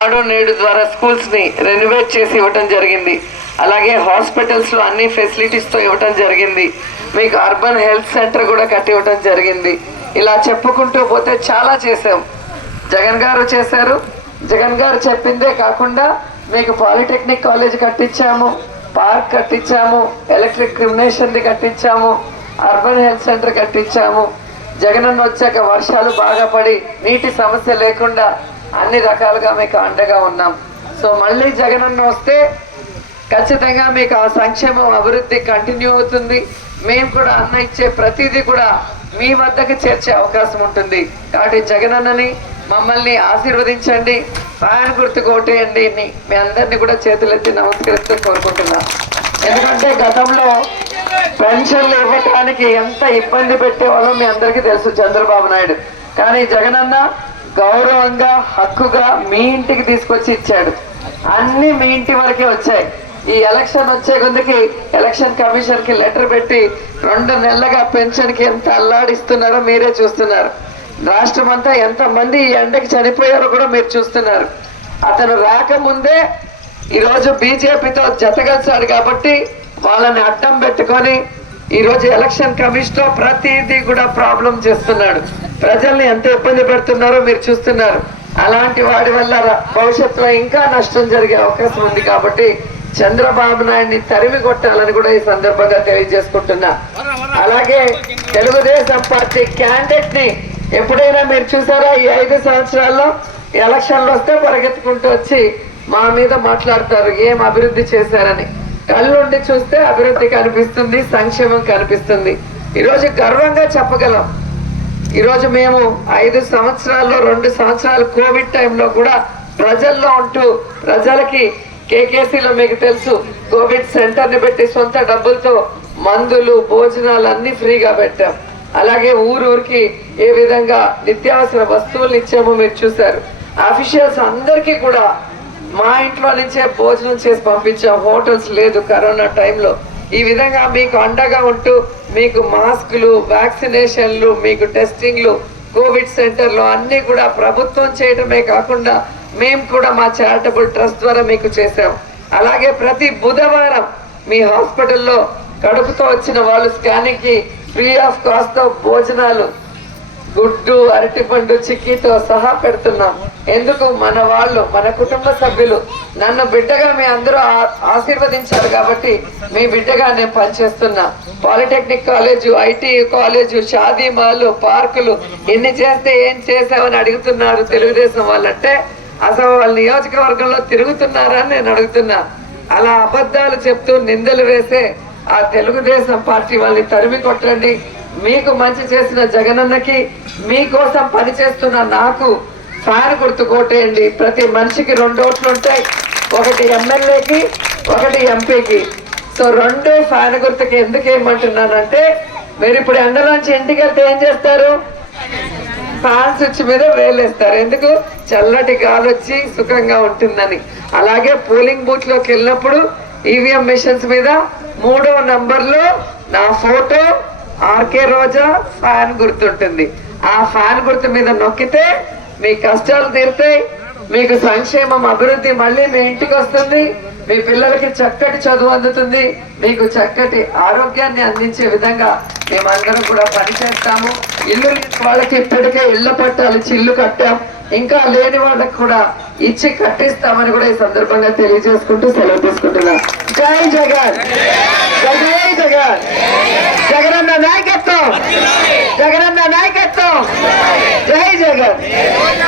నాడు నేడు ద్వారా స్కూల్స్ ని రెనోవేట్ చేసి ఇవ్వటం జరిగింది. అలాగే హాస్పిటల్స్ లో అన్ని ఫెసిలిటీస్ తో ఇవ్వటం జరిగింది. మీకు అర్బన్ హెల్త్ సెంటర్ కూడా కట్టి ఇవ్వటం జరిగింది. ఇలా చెప్పుకుంటూ పోతే చాలా చేసాం. జగన్ గారు చేశారు. జగన్ గారు చెప్పిందే కాకుండా మీకు పాలిటెక్నిక్ కాలేజ్ కట్టించాము, పార్క్ కట్టించాము, ఎలక్ట్రిక్ క్రిమినేషన్ కట్టించాము, అర్బన్ హెల్త్ సెంటర్ కట్టించాము. జగనన్న వచ్చాక వర్షాలు బాగా పడి నీటి సమస్య లేకుండా అన్ని రకాలుగా మీకు అండగా ఉన్నాం. సో మళ్ళీ జగనన్న వస్తే ఖచ్చితంగా మీకు ఆ సంక్షేమం అభివృద్ధి కంటిన్యూ అవుతుంది. మేము కూడా అన్న ఇచ్చే ప్రతిదీ కూడా మీ వద్దకు చేర్చే అవకాశం ఉంటుంది. కాబట్టి జగనన్నని మమ్మల్ని ఆశీర్వదించండి, ఫ్యాన్ గుర్తుకు ఓటేయండి. మీ అందరినీ కూడా చేతులెత్తి నమస్కరిస్తూ కోరుకుంటున్నా. ఎందుకంటే గతంలో పెన్షన్లు ఇవ్వటానికి ఎంత ఇబ్బంది పెట్టేవాళ్ళో మీ అందరికీ తెలుసు చంద్రబాబు నాయుడు. కానీ జగనన్న గౌరవంగా హక్కుగా మీ ఇంటికి తీసుకొచ్చి ఇచ్చాడు. అన్ని మీ ఇంటి వరకే వచ్చాయి. ఈ ఎలక్షన్ వచ్చే కొందుకి ఎలక్షన్ కమిషన్ కి లెటర్ పెట్టి 2 నెలలుగా పెన్షన్ కి ఎంత అల్లాడిస్తున్నారో మీరే చూస్తున్నారు. రాష్ట్రం అంతా ఎంతమంది ఈ ఎండకి చనిపోయారో కూడా మీరు చూస్తున్నారు. అతను రాకముందే ఈరోజు బీజేపీతో జతగలిశాడు కాబట్టి వాళ్ళని అడ్డం పెట్టుకొని ఈరోజు ఎలక్షన్ కమిషన్ లో ప్రతిదీ కూడా ప్రాబ్లం చేస్తున్నాడు. ప్రజల్ని ఎంత ఇబ్బంది పెడుతున్నారో మీరు చూస్తున్నారు. అలాంటి వాడి వల్ల భవిష్యత్తులో ఇంకా నష్టం జరిగే అవకాశం ఉంది. కాబట్టి చంద్రబాబు నాయుడిని తరిమి కొట్టాలని కూడా ఈ సందర్భంగా తెలియజేసుకుంటున్నా. అలాగే తెలుగుదేశం పార్టీ క్యాండిడేట్ ని ఎప్పుడైనా మీరు చూసారా? ఈ 5 సంవత్సరాల్లో ఎలక్షన్లు వస్తే పరిగెత్తుకుంటూ వచ్చి మా మీద మాట్లాడతారు ఏం అభివృద్ధి చేశారని. కళ్ళుండి చూస్తే అభివృద్ధి కనిపిస్తుంది, సంక్షేమం కనిపిస్తుంది. ఈరోజు గర్వంగా చెప్పగలం. ఈరోజు మేము 5 సంవత్సరాల్లో 2 సంవత్సరాలు కోవిడ్ టైంలో కూడా ప్రజల్లో ఉంటూ ప్రజలకి కేకేసీలో మీకు తెలుసు కోవిడ్ సెంటర్ని పెట్టి సొంత డబ్బులతో మందులు భోజనాలు అన్ని ఫ్రీగా పెట్టాం. అలాగే ఊరూరికి ఏ విధంగా నిత్యావసర వస్తువులు ఇచ్చామో మీరు చూశారు. అఫీషియల్స్ అందరికీ కూడా మా ఇంట్లో నుంచే భోజనం చేసి పంపించాం. హోటల్స్ లేదు కరోనా టైంలో. ఈ విధంగా మీకు అండగా ఉంటూ మీకు మాస్కులు, వ్యాక్సినేషన్లు, మీకు టెస్టింగ్లు, కోవిడ్ సెంటర్లు అన్నీ కూడా ప్రభుత్వం చేయడమే కాకుండా మేము కూడా మా చారిటబుల్ ట్రస్ట్ ద్వారా మీకు చేసాం. అలాగే ప్రతి బుధవారం మీ హాస్పిటల్లో కడుపుతో వచ్చిన వాళ్ళు స్కానింగ్ కి ఫ్రీ ఆఫ్ కాస్ట్ తో భోజనాలు, గుడ్డు, అరటిపండు, చిక్కీతో సహా పెడుతున్నాం. ఎందుకు? మన వాళ్ళు, మన కుటుంబ సభ్యులు నన్ను బిడ్డగా మీ అందరూ ఆశీర్వదించారు కాబట్టి మీ బిడ్డగా నేను పనిచేస్తున్నా. పాలిటెక్నిక్ కాలేజు, ఐటీ కాలేజు, షాదీ మాలు, పార్కులు ఎన్ని చేస్తే ఏం చేసావని అడుగుతున్నారు తెలుగుదేశం వాళ్ళంటే అసలు వాళ్ళ నియోజకవర్గంలో తిరుగుతున్నారా అని నేను అడుగుతున్నా. అలా అబద్ధాలు చెప్తూ నిందలు వేసే ఆ తెలుగుదేశం పార్టీ వాళ్ళని తరిమి కొట్టండి. మీకు మంచి చేసిన జగనన్నకి, మీకోసం పనిచేస్తున్న నాకు ఫ్యాన్ గుర్తు కోటేయండి. ప్రతి మనిషికి 2 ఓట్లు ఉంటాయి. ఒకటి ఎమ్మెల్యేకి, ఒకటి ఎంపీకి. సో 2 ఫ్యాన్ గుర్తుకి ఎందుకు ఏమంటున్నానంటే మీరు ఇప్పుడు ఎండలోంచి ఇంటికి వెళ్తే ఏం చేస్తారు? ఫ్యాన్ స్విచ్ మీద వేలేస్తారు. ఎందుకు? చల్లటి గాలి వచ్చి సుఖంగా ఉంటుందని. అలాగే పోలింగ్ బూత్ లోకి వెళ్ళినప్పుడు ఈవీఎం మిషన్స్ మీద 3వ నంబర్లో నా ఫోటో, ఆర్కే రోజా ఫ్యాన్ గుర్తుంటుంది. ఆ ఫ్యాన్ గుర్తు మీద నొక్కితే మీ కష్టాలు తీరుతాయి, మీకు సంక్షేమం అభివృద్ధి మళ్ళీ మీ ఇంటికి వస్తుంది, మీ పిల్లలకి చక్కటి చదువు అందుతుంది, మీకు చక్కటి ఆరోగ్యాన్ని అందించే విధంగా మేమందరం కూడా పనిచేస్తాము. ఇల్లు వాళ్ళకి ఇప్పటికే ఇళ్ల పట్టాలు ఇచ్చి ఇల్లు కట్టాం. ఇంకా లేని వాళ్ళకి కూడా ఇచ్చి కట్టిస్తామని కూడా ఈ సందర్భంగా తెలియజేసుకుంటూ సెలవు తీసుకుంటున్నాం. జై జగన్, జై జగన్, జగనన్న నాయకత్వం, జగనన్న నాయకత్వం, జై జగన్.